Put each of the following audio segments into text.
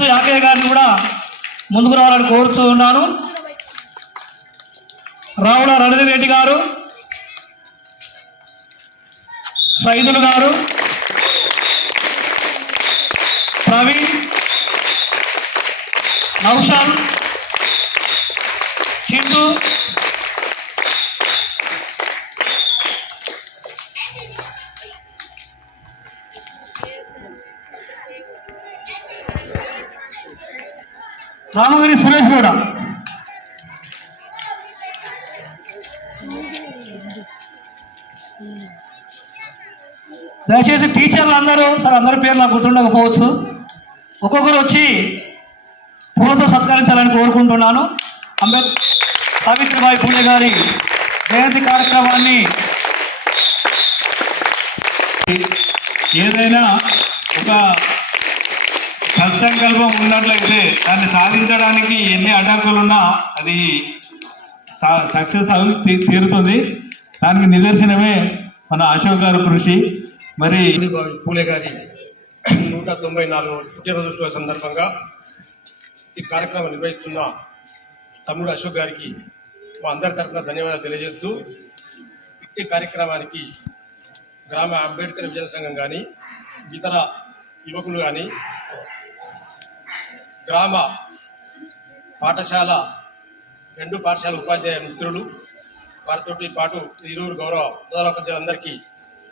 కోరుతూ యాకయ్య గారిని కూడా ముందుకు రావాలని కోరుతూ ఉన్నాను. రావుల రణధీర్ రెడ్డి గారు సైదులు గారు ప్రవీణ్ నౌషాన్ చింటూ రామగిరి సురేష్ గౌడ. దయచేసి టీచర్లు అందరూ సరే అందరి పేర్లు నాకు గుర్తుండకపోవచ్చు. ఒక్కొక్కరు వచ్చి పూలతో సత్కరించాలని కోరుకుంటున్నాను. అంబేద్ సావిత్రిబాయి పూలే గారి జయంతి కార్యక్రమాన్ని ఏదైనా ఒక సత్సంకల్పం ఉన్నట్లయితే దాన్ని సాధించడానికి ఎన్ని అడ్డంకులున్నా అది సక్సెస్ అవి తీ- తీరుతుంది. దానికి నిదర్శనమే మన అశోక్ గారి కృషి. మరి పూలే గారి నూట తొంభై నాలుగు పుట్టినరోజు సందర్భంగా ఈ కార్యక్రమం నిర్వహిస్తున్న తమ్ముడు అశోక్ గారికి మా అందరి తరఫున ధన్యవాదాలు తెలియజేస్తూ ఈ కార్యక్రమానికి గ్రామ అంబేద్కర్ విజయ సంఘం కానీ ఇతర యువకులు కానీ గ్రామ పాఠశాల రెండు పాఠశాల ఉపాధ్యాయ మిత్రులు. వారితో పాటు ఈరూరు గౌరవ ప్రధానోపాధ్యాయులందరికీ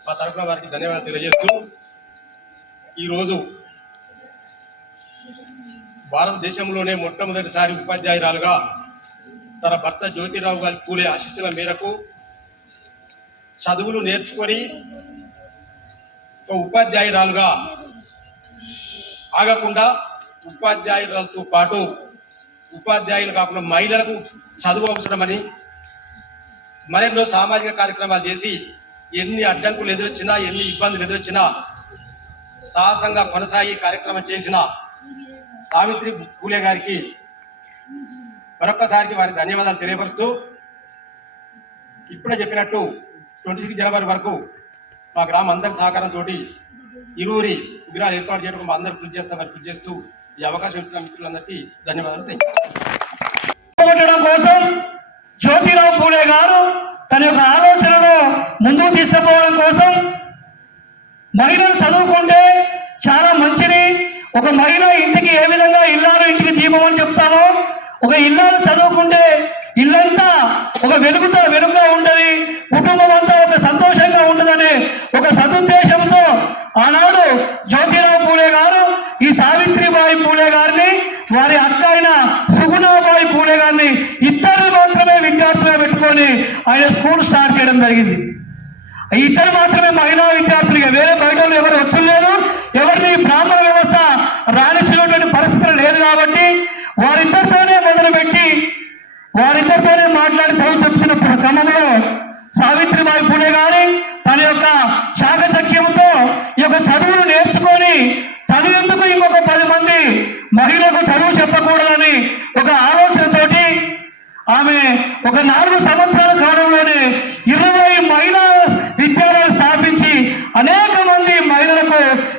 మా తరఫున వారికి ధన్యవాదాలు తెలియజేస్తూ ఈరోజు భారతదేశంలోనే మొట్టమొదటిసారి ఉపాధ్యాయురాలుగా తన భర్త జ్యోతిరావు గారి పూలే ఆశీస్సుల మేరకు చదువులు నేర్చుకొని ఒక ఉపాధ్యాయురాలుగా ఆగకుండా ఉపాధ్యాయులతో పాటు ఉపాధ్యాయులు కాకుండా మహిళలకు చదువు అవసరమని మరెన్నో సామాజిక కార్యక్రమాలు చేసి ఎన్ని అడ్డంకులు ఎదురొచ్చినా ఎన్ని ఇబ్బందులు ఎదురొచ్చినా సాహసంగా కొనసాగి కార్యక్రమం చేసిన సావిత్రి పూలే గారికి మరొక్కసారికి వారి ధన్యవాదాలు తెలియపరుస్తూ ఇప్పుడే చెప్పినట్టు ట్వంటీ సిక్స్ జనవరి వరకు మా గ్రామం అందరి సహకారంతో ఇరువురి విగ్రహాలు ఏర్పాటు చేయడం అందరూ కృషి చేస్తామని కృషి చేస్తూ ఈ అవకాశం ఇచ్చిన మిత్రులందరికీ ధన్యవాదాలు. పెట్టడం కోసం జ్యోతిరావు పూలే గారు తన యొక్క ఆలోచనను ముందుకు తీసుకుపోవడం కోసం మహిళలు చదువుకుంటే చాలా మంచిది. ఒక మహిళ ఇంటికి ఏ విధంగా ఇల్లాలు ఇంటికి దీపం అని ఒక ఇల్లాలు చదువుకుంటే ఇల్లంతా ఒక వెలుగుతో వెలుగుగా ఉంటుంది కుటుంబం అంతా ఒక సంతోషంగా ఉంటుందనే ఒక సదుద్దేశంతో ఆనాడు జ్యోతిరావు పూలే గారు ఈ సావిత్రిబాయి పూలే గారిని వారి అక్క అయిన సుగుణాబాయి పూణే గారిని ఇద్దరు మాత్రమే విద్యార్థులుగా పెట్టుకొని ఆయన స్కూల్ స్టార్ట్ చేయడం జరిగింది. ఇద్దరు మాత్రమే మహిళా విద్యార్థులుగా వేరే బయట ఎవరు వచ్చలేదు ఎవరిని బ్రాహ్మణ వ్యవస్థ రాణించినటువంటి పరిస్థితులు లేదు కాబట్టి వారిద్దరితోనే మొదలుపెట్టి వారిద్దరితోనే మాట్లాడి చదువు చెప్తున్న క్రమంలో సావిత్రిబాయి పూలే గారి తన యొక్క చాకచక్యంతో ఈ యొక్క చదువును నేర్చుకొని తను ఎందుకు ఇంకొక పది మంది మహిళలకు చదువు చెప్పకూడదని ఒక ఆలోచనతోటి ఆమె ఒక నాలుగు సంవత్సరాల కాలంలోనే ఇరవై మహిళా విద్యాలయాలు స్థాపించి అనేక మంది మహిళలకు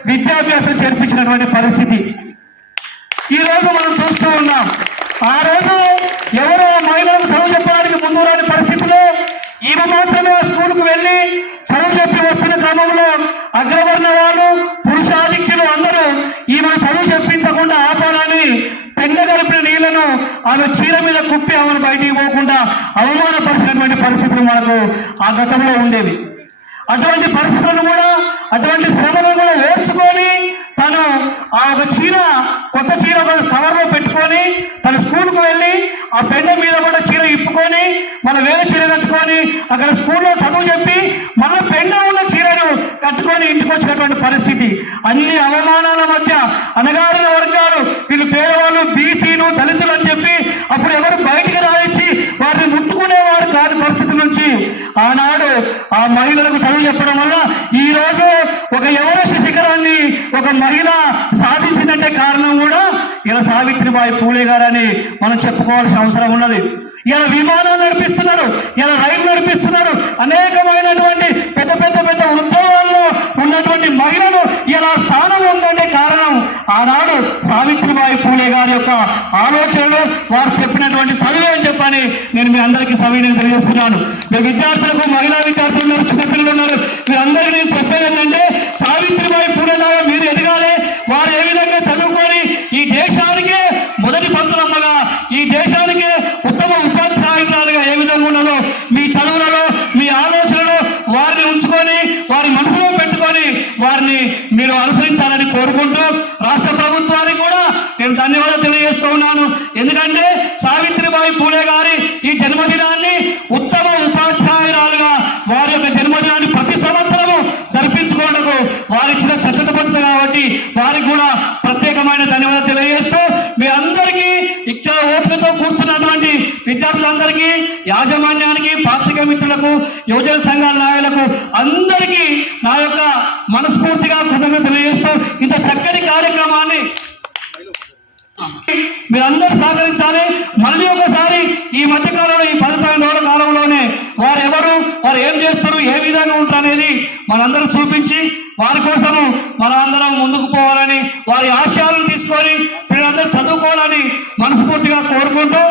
విద్యాభ్యాసం చేర్పించినటువంటి పరిస్థితి. ఈ రోజు మనం చూస్తూ ఉన్నాం. ఆ రోజు ఎవరో ఆ మహిళలకు చదువు చెప్పడానికి ముందు రాని పరిస్థితిలో ఈమె మాత్రమే స్కూల్కు వెళ్ళి చదువు చెప్పి వస్తున్న క్రమంలో అగ్రవర్ణ వాళ్ళు పురుషాధిక్యులు అందరూ ఈమె చదువు చెప్పించకుండా ఆపాలని పెన్న కలిపిన నీళ్ళను ఆమె చీర మీద కుప్పి ఆమెను బయటికి పోకుండా అవమానపరిచినటువంటి పరిస్థితులు మనకు ఆ గతంలో ఉండేవి. అటువంటి పరిస్థితులను కూడా అటువంటి శ్రమను కూడా ఓర్చుకొని తను ఆ ఒక చీర కొత్త చీర కవర్లో పెట్టుకొని తన స్కూల్కు వెళ్ళి ఆ పెన్ను మీద కూడా చీర ఇప్పుకొని మన వేరే చీర కట్టుకొని అక్కడ స్కూల్లో చదువు చెప్పి మళ్ళీ పెన్ను ఉన్న చీరను కట్టుకొని ఇంటికి వచ్చినటువంటి పరిస్థితి. అన్ని అవమానాల మధ్య అనగారిన వర్గాలు వీళ్ళు పేదవాళ్ళు బీసీలు దళితులు అని చెప్పి అప్పుడు ఎవరు బయటికి రాయించి వారిని ముట్టుకునేవారు కాని పరిస్థితి నుంచి ఆనాడు ఆ మహిళలకు చదువు చెప్పడం వల్ల ఈ రోజు ఒక ఎవరెస్ట్ శిఖరాన్ని ఒక మహిళ సాధించిందంటే కారణం కూడా ఇలా సావిత్రిబాయి పూలే గారని మనం చెప్పుకోవాల్సిన అవసరం ఉన్నది. ఇలా విమానాలు నడిపిస్తున్నారు ఇలా రైలు నడిపిస్తున్నారు అనేకమైనటువంటి పెద్ద పెద్ద పెద్ద ఉద్యోగాల్లో ఉన్నటువంటి మహిళలు ఇలా స్థానం ఉందంటే కారణం ఆనాడు సావిత్రిబాయి పూలే గారి యొక్క ఆలోచనలు. వారు చెప్పినటువంటి చదువు అని చెప్పని నేను మీ అందరికీ సవిని తెలియజేస్తున్నాను. మీ విద్యార్థులకు మహిళా విద్యార్థులు ఉన్నారు చిన్నపిల్లలు ఉన్నారు. మీరందరికీ నేను చెప్పేది ఏంటంటే సావిత్రిబాయి పూలే లాగా మీరు ఎదగాలి. వారు ఏ విధంగా చదువుకొని ఈ దేశానికే మొదటి పంతులమ్మగా ఈ దేశానికే ఉత్తమ ఉపాధ్యాయురాలుగా ఏ విధంగా ఉన్నదో మీ చదువులలో మీ ఆలోచనలో వారిని ఉంచుకొని వారి మనసులో పెట్టుకొని వారిని మీరు అనుసరించాలని కోరుకుంటూ రాష్ట్ర ప్రభుత్వానికి కూడా నేను ధన్యవాదాలు తెలియజేస్తూ ఉన్నాను ఎందుకంటే సావిత్రిబాయి పూలే గారి ఈ జన్మదినాన్ని ఉత్తమ ఉపాధ్యాయురాలుగా వారి యొక్క జన్మదినాన్ని ప్రతి సంవత్సరము జరిపించుకోవడానికి వారు ఇచ్చిన చట్టబద్ధత కాబట్టి వారికి కూడా ప్రత్యేకమైన ధన్యవాదాలు తెలియజేస్తూ మీ అందరికీ ఇక్కడ ఓపికతో కూర్చున్నటువంటి విద్యార్థులందరికీ యాజమాన్యానికి పాక్షిక మిత్రులకు యువజన సంఘాల నాయకులకు అందరికీ నా యొక్క మనస్ఫూర్తిగా కృతజ్ఞత తెలియజేస్తూ ఇంత చక్కటి కార్యక్రమాన్ని మీరందరూ సహకరించాలి. మళ్ళీ ఒకసారి ఈ మధ్యకాలంలో ఈ పది పదిహేను రోజుల కాలంలోనే వారు ఎవరు వారు ఏం చేస్తారు ఏ విధంగా ఉంటారు అనేది మనందరూ చూపించి వారి కోసము మనందరం ముందుకు పోవాలని వారి ఆశయాలను తీసుకొని పిల్లలందరూ చదువుకోవాలని మనస్ఫూర్తిగా కోరుకుంటూ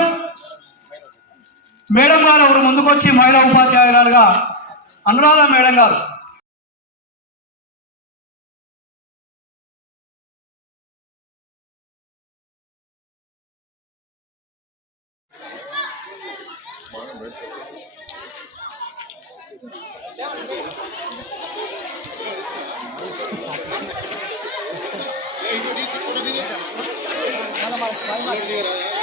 మేడం గారు ఎవరు ముందుకొచ్చి మహిళా ఉపాధ్యాయురాలుగా Anuradha madam garu Thank you. Thank you.